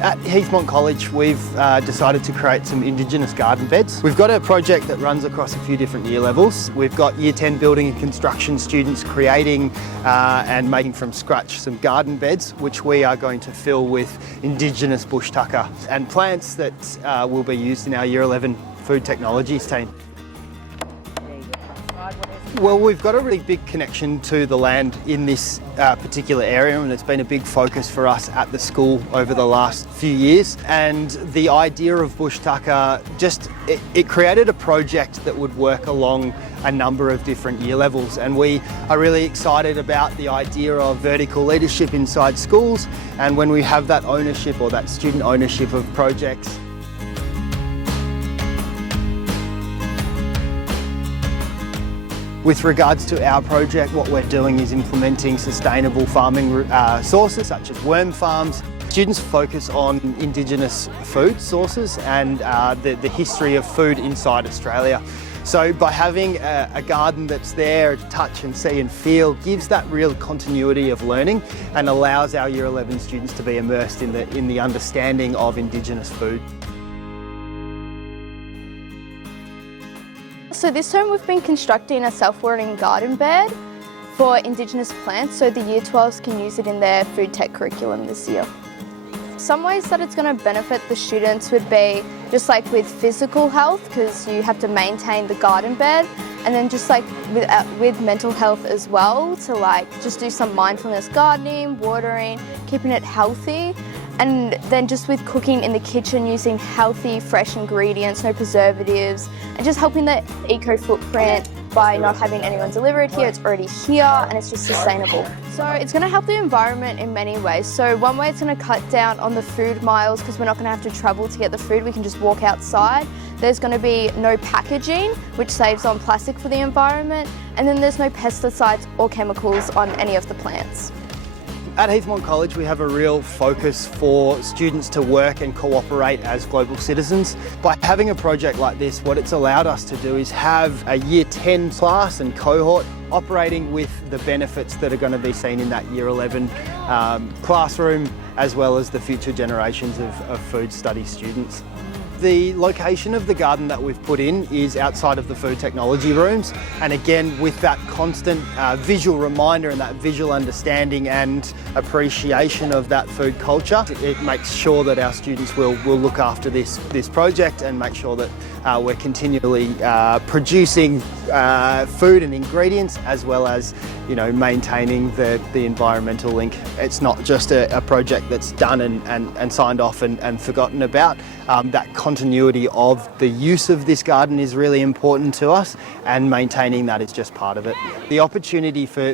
At Heathmont College, we've decided to create some Indigenous garden beds. We've got a project that runs across a few different year levels. We've got Year 10 building and construction students creating and making from scratch some garden beds, which we are going to fill with Indigenous bush tucker and plants that will be used in our Year 11 food technologies team. Well, we've got a really big connection to the land in this particular area, and it's been a big focus for us at the school over the last few years. And the idea of bush tucker, it created a project that would work along a number of different year levels, and we are really excited about the idea of vertical leadership inside schools, and when we have that ownership or that student ownership of projects. With regards to our project, what we're doing is implementing sustainable farming sources such as worm farms. Students focus on Indigenous food sources and the history of food inside Australia. So by having a garden that's there to touch and see and feel gives that real continuity of learning and allows our Year 11 students to be immersed in the understanding of Indigenous food. So this term we've been constructing a self-watering garden bed for Indigenous plants so the Year 12s can use it in their food tech curriculum this year. Some ways that it's going to benefit the students would be just like with physical health, because you have to maintain the garden bed, and then just like with mental health as well, to like just do some mindfulness gardening, watering, keeping it healthy. And then just with cooking in the kitchen using healthy, fresh ingredients, no preservatives, and just helping the eco footprint by not having anyone deliver it here. It's already here and it's just sustainable. So it's going to help the environment in many ways. So one way it's going to cut down on the food miles, because we're not going to have to travel to get the food, we can just walk outside. There's going to be no packaging, which saves on plastic for the environment, and then there's no pesticides or chemicals on any of the plants. At Heathmont College, we have a real focus for students to work and cooperate as global citizens. By having a project like this, what it's allowed us to do is have a Year 10 class and cohort operating with the benefits that are going to be seen in that Year 11 classroom, as well as the future generations of food study students. The location of the garden that we've put in is outside of the food technology rooms, and again with that constant visual reminder and that visual understanding and appreciation of that food culture, it makes sure that our students will look after this project and make sure that we're continually producing food and ingredients, as well as maintaining the environmental link. It's not just a project that's done and signed off and forgotten about. That continuity of the use of this garden is really important to us, and maintaining that is just part of it. The opportunity for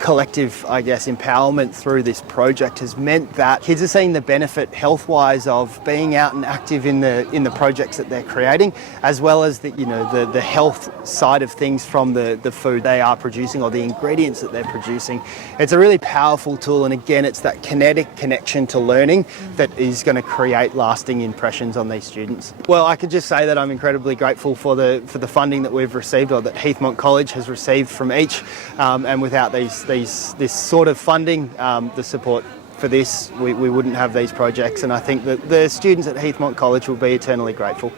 collective, empowerment through this project has meant that kids are seeing the benefit health-wise of being out and active in the projects that they're creating, as well as the health side of things from the food they are producing or the ingredients that they're producing. It's a really powerful tool, and again, it's that kinetic connection to learning that is going to create lasting impressions on these students. Well, I can just say that I'm incredibly grateful for the funding that we've received, or that Heathmont College has received from each, and without this sort of funding, the support for this, we wouldn't have these projects, and I think that the students at Heathmont College will be eternally grateful.